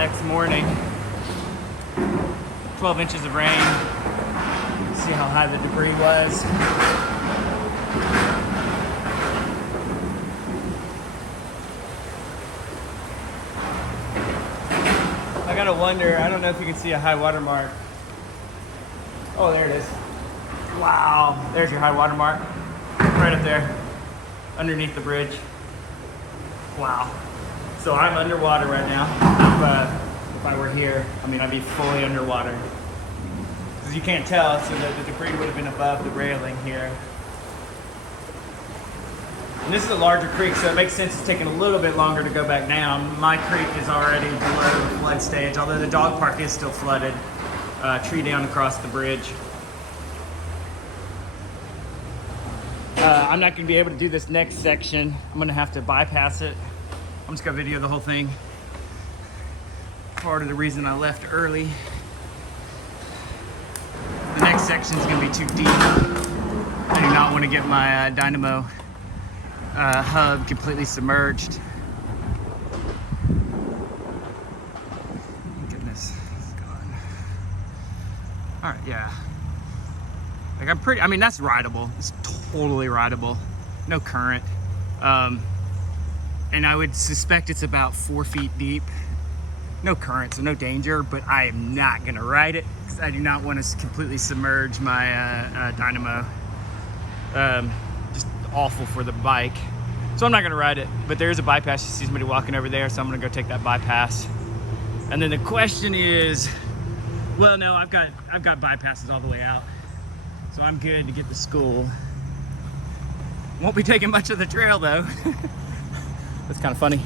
next morning. 12 inches of rain. See how high the debris was. I gotta wonder, I don't know if you can see a high water mark. Oh, there it is. Wow, there's your high water mark. Right up there, underneath the bridge. Wow. So I'm underwater right now. If I were here, I mean, I'd be fully underwater. Because you can't tell, so the debris would have been above the railing here. And this is a larger creek, so it makes sense it's taking a little bit longer to go back down. My creek is already below the flood stage, although the dog park is still flooded. Tree down across the bridge. I'm not going to be able to do this next section. I'm going to have to bypass it. I'm just going to video the whole thing. Part of the reason I left early. The next section is going to be too deep. I do not want to get my dynamo hub completely submerged. Goodness, it's gone. All right, yeah. Like I mean, that's rideable. It's totally rideable. No current. And I would suspect it's about 4 feet deep. No current, so no danger, but I am not gonna ride it because I do not want to completely submerge my dynamo. Just awful for the bike. So I'm not gonna ride it, but there is a bypass. You see somebody walking over there, so I'm gonna go take that bypass. And then the question is, well, no, I've got bypasses all the way out. So I'm good to get to school. Won't be taking much of the trail though. That's kind of funny.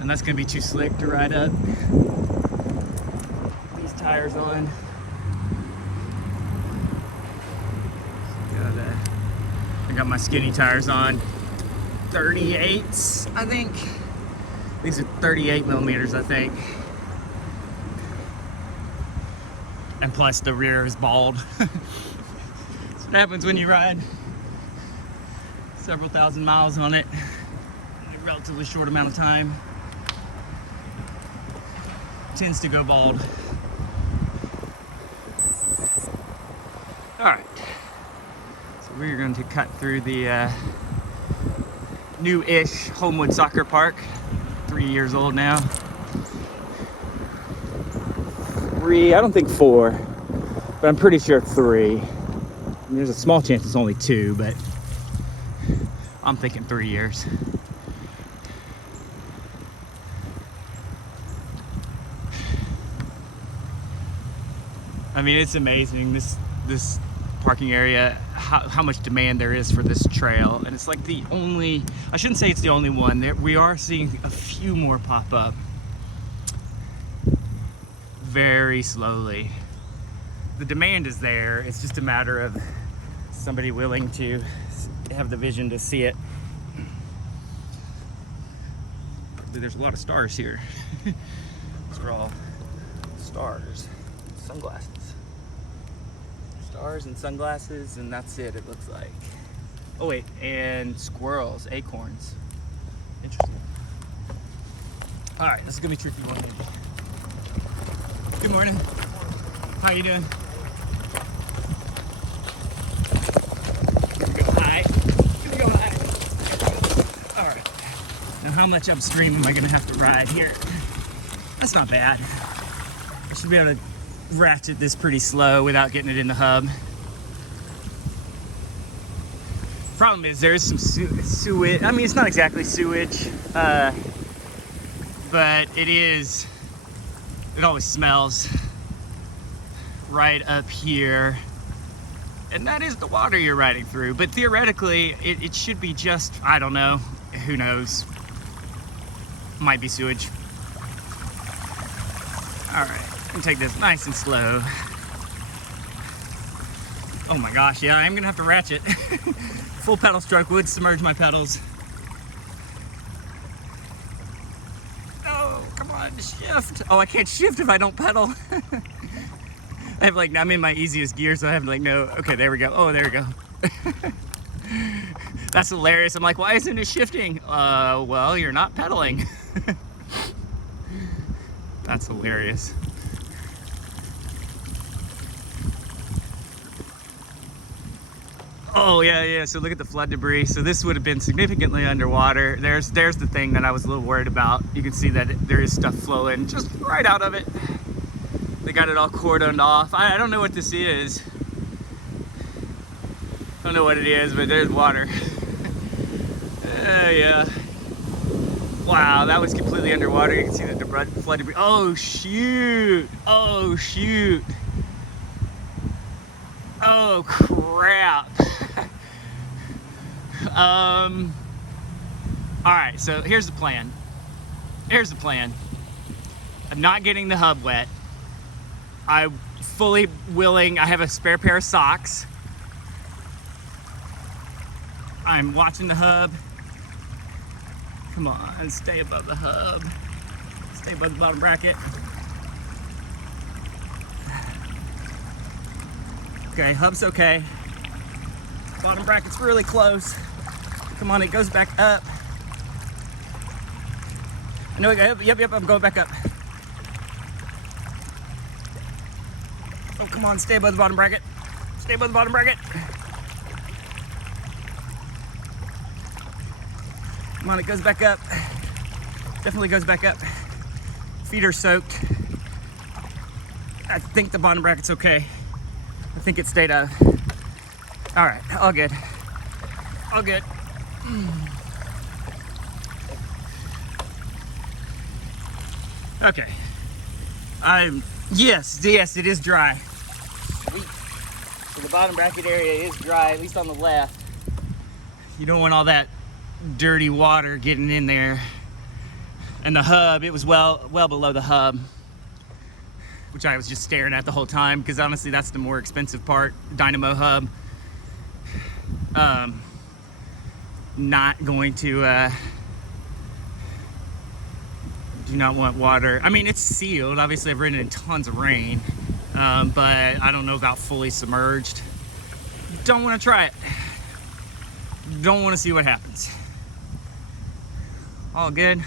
And that's gonna be too slick to ride up. These tires on. I got my skinny tires on. 38s, I think. These are 38 millimeters, I think. And plus the rear is bald. That's what happens when you ride several thousand miles on it in a relatively short amount of time. Tends to go bald. All right, so we're going to cut through the new-ish Homewood Soccer Park. 3 years old now. 3, I don't think 4, but I'm pretty sure 3. I mean, there's a small chance it's only 2, but I'm thinking 3 years. I mean, it's amazing, this parking area, how much demand there is for this trail. And it's like the only, I shouldn't say it's the only one. We are seeing a few more pop up very slowly. The demand is there. It's just a matter of somebody willing to have the vision to see it. There's a lot of stars here. These are all stars, sunglasses. Stars and sunglasses, and that's it looks like. Oh wait, and squirrels, acorns. Interesting. All right, this is gonna be tricky one. Good morning. How you doing? Go high. Go high. All right. Now how much upstream am I gonna have to ride here? That's not bad. I should be able to ratchet this pretty slow without getting it in the hub. Problem is there's some sewage. I mean, it's not exactly sewage, but it always smells right up here. And that is the water you're riding through. But theoretically, it should be just, I don't know, who knows? Might be sewage. All right. I'm gonna take this nice and slow. Oh my gosh, yeah, I'm gonna have to ratchet. Full pedal stroke would submerge my pedals. Oh, come on, shift. Oh, I can't shift if I don't pedal. I have like, I'm in my easiest gear, so I have like no, okay, there we go. Oh, there we go. That's hilarious. I'm like, why isn't it shifting? Well, you're not pedaling. That's hilarious. Oh yeah. So look at the flood debris. So this would have been significantly underwater. There's the thing that I was a little worried about. You can see that there is stuff flowing just right out of it. They got it all cordoned off. I don't know what this is. I don't know what it is, but there's water. Yeah. Wow, that was completely underwater. You can see the flood debris. Oh shoot! Oh shoot! Oh crap! All right, so here's the plan. Here's the plan. I'm not getting the hub wet. I'm fully willing. I have a spare pair of socks. I'm watching the hub. Come on, stay above the hub. Stay above the bottom bracket. Okay, hub's okay. Bottom bracket's really close. Come on, it goes back up. I know, yep, I'm going back up. Oh, come on, stay above the bottom bracket. Stay above the bottom bracket. Come on, it goes back up. Definitely goes back up. Feet are soaked. I think the bottom bracket's okay. I think it stayed up. All right, all good. All good. Okay. Yes, it is dry. Sweet. So the bottom bracket area is dry, at least on the left. You don't want all that dirty water getting in there. And the hub, it was well below the hub, which I was just staring at the whole time, because honestly that's the more expensive part. Dynamo hub. Not going to do not want water. I mean, it's sealed. Obviously I've ridden in tons of rain, but I don't know about fully submerged. Don't want to try it. Don't want to see what happens. All good.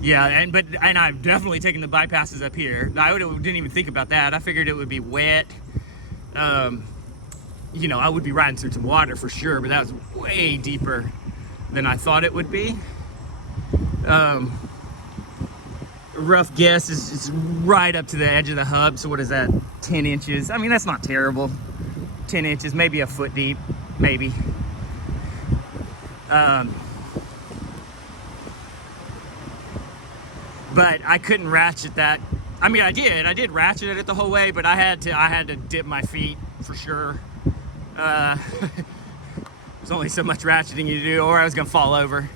Yeah, and I've definitely taken the bypasses up here. I didn't even think about that. I figured it would be wet. You know, I would be riding through some water for sure, but that was way deeper than I thought it would be. Rough guess is it's right up to the edge of the hub. So what is that? 10 inches. I mean, that's not terrible. 10 inches, maybe a foot deep, maybe. But I couldn't ratchet that. I mean, I did ratchet it the whole way, but I had to dip my feet for sure. There's only so much ratcheting you do, or I was gonna fall over.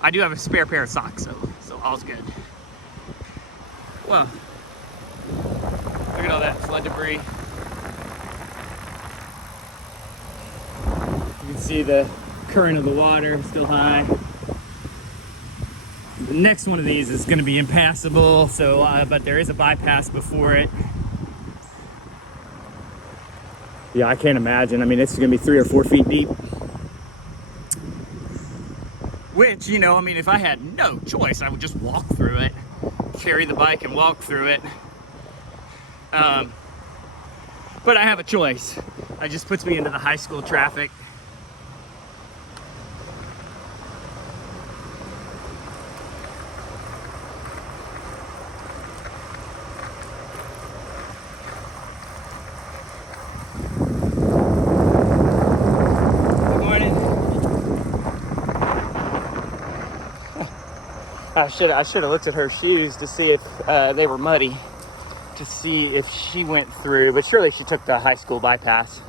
I do have a spare pair of socks, so all's good. Well, look at all that flood debris. You can see the current of the water still high. The next one of these is going to be impassable, so but there is a bypass before it. Yeah, I can't imagine. I mean, it's going to be 3 or 4 feet deep. Which, you know, I mean, if I had no choice, I would just walk through it, carry the bike and walk through it. But I have a choice. It just puts me into the high school traffic. I should have looked at her shoes to see if they were muddy, to see if she went through, but surely she took the high school bypass.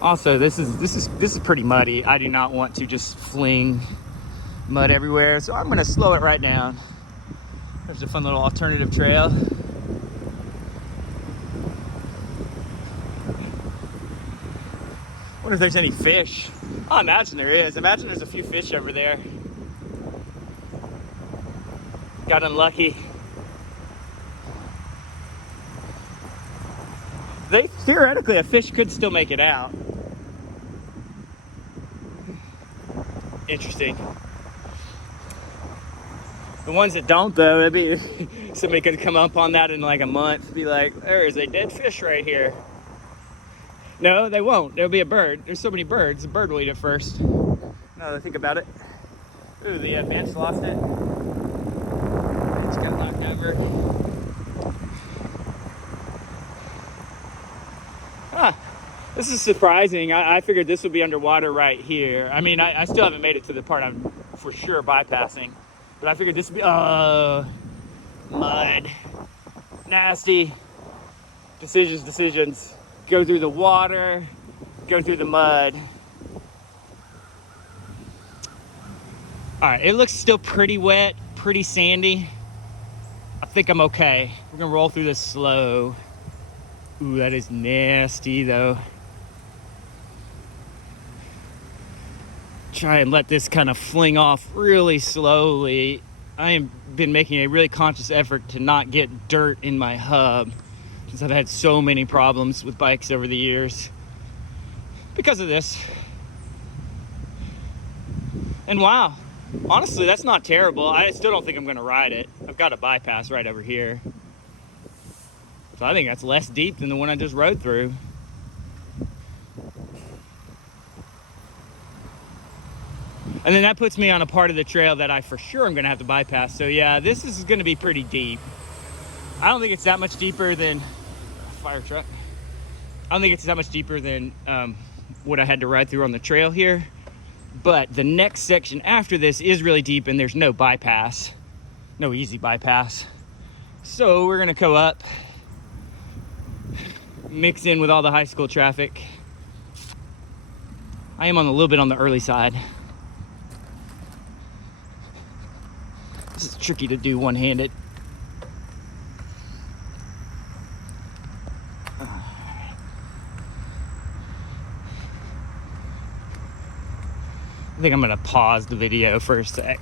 Also, this is pretty muddy. I do not want to just fling mud everywhere, so I'm going to slow it right down. There's a fun little alternative trail. I wonder if there's any fish. I imagine there is. Imagine there's a few fish over there. Got unlucky. Theoretically, a fish could still make it out. Interesting. The ones that don't, though, it'd be somebody could come up on that in like a month, be like, there is a dead fish right here. No, they won't. There'll be a bird. There's so many birds. The bird will eat it first. Now that I think about it. Ooh, the bench lost it. It's got knocked over. Huh. This is surprising. I figured this would be underwater right here. I mean, I still haven't made it to the part I'm for sure bypassing. But I figured this would be, mud. Nasty. Decisions. Go through the water, go through the mud. All right, it looks still pretty wet, pretty sandy. I think I'm okay. We're gonna roll through this slow. Ooh, that is nasty though. Try and let this kind of fling off really slowly. I have been making a really conscious effort to not get dirt in my hub, since I've had so many problems with bikes over the years because of this. And wow, honestly, that's not terrible. I still don't think I'm gonna ride it. I've got a bypass right over here. So I think that's less deep than the one I just rode through. And then that puts me on a part of the trail that I for sure am gonna have to bypass. So yeah, this is gonna be pretty deep. I don't think it's that much deeper than fire truck. I don't think it's that much deeper than what I had to ride through on the trail here. But the next section after this is really deep and there's no bypass, no easy bypass. So we're gonna go up, mix in with all the high school traffic. I am on a little bit on the early side. This is tricky to do one-handed. I think I'm gonna pause the video for a sec.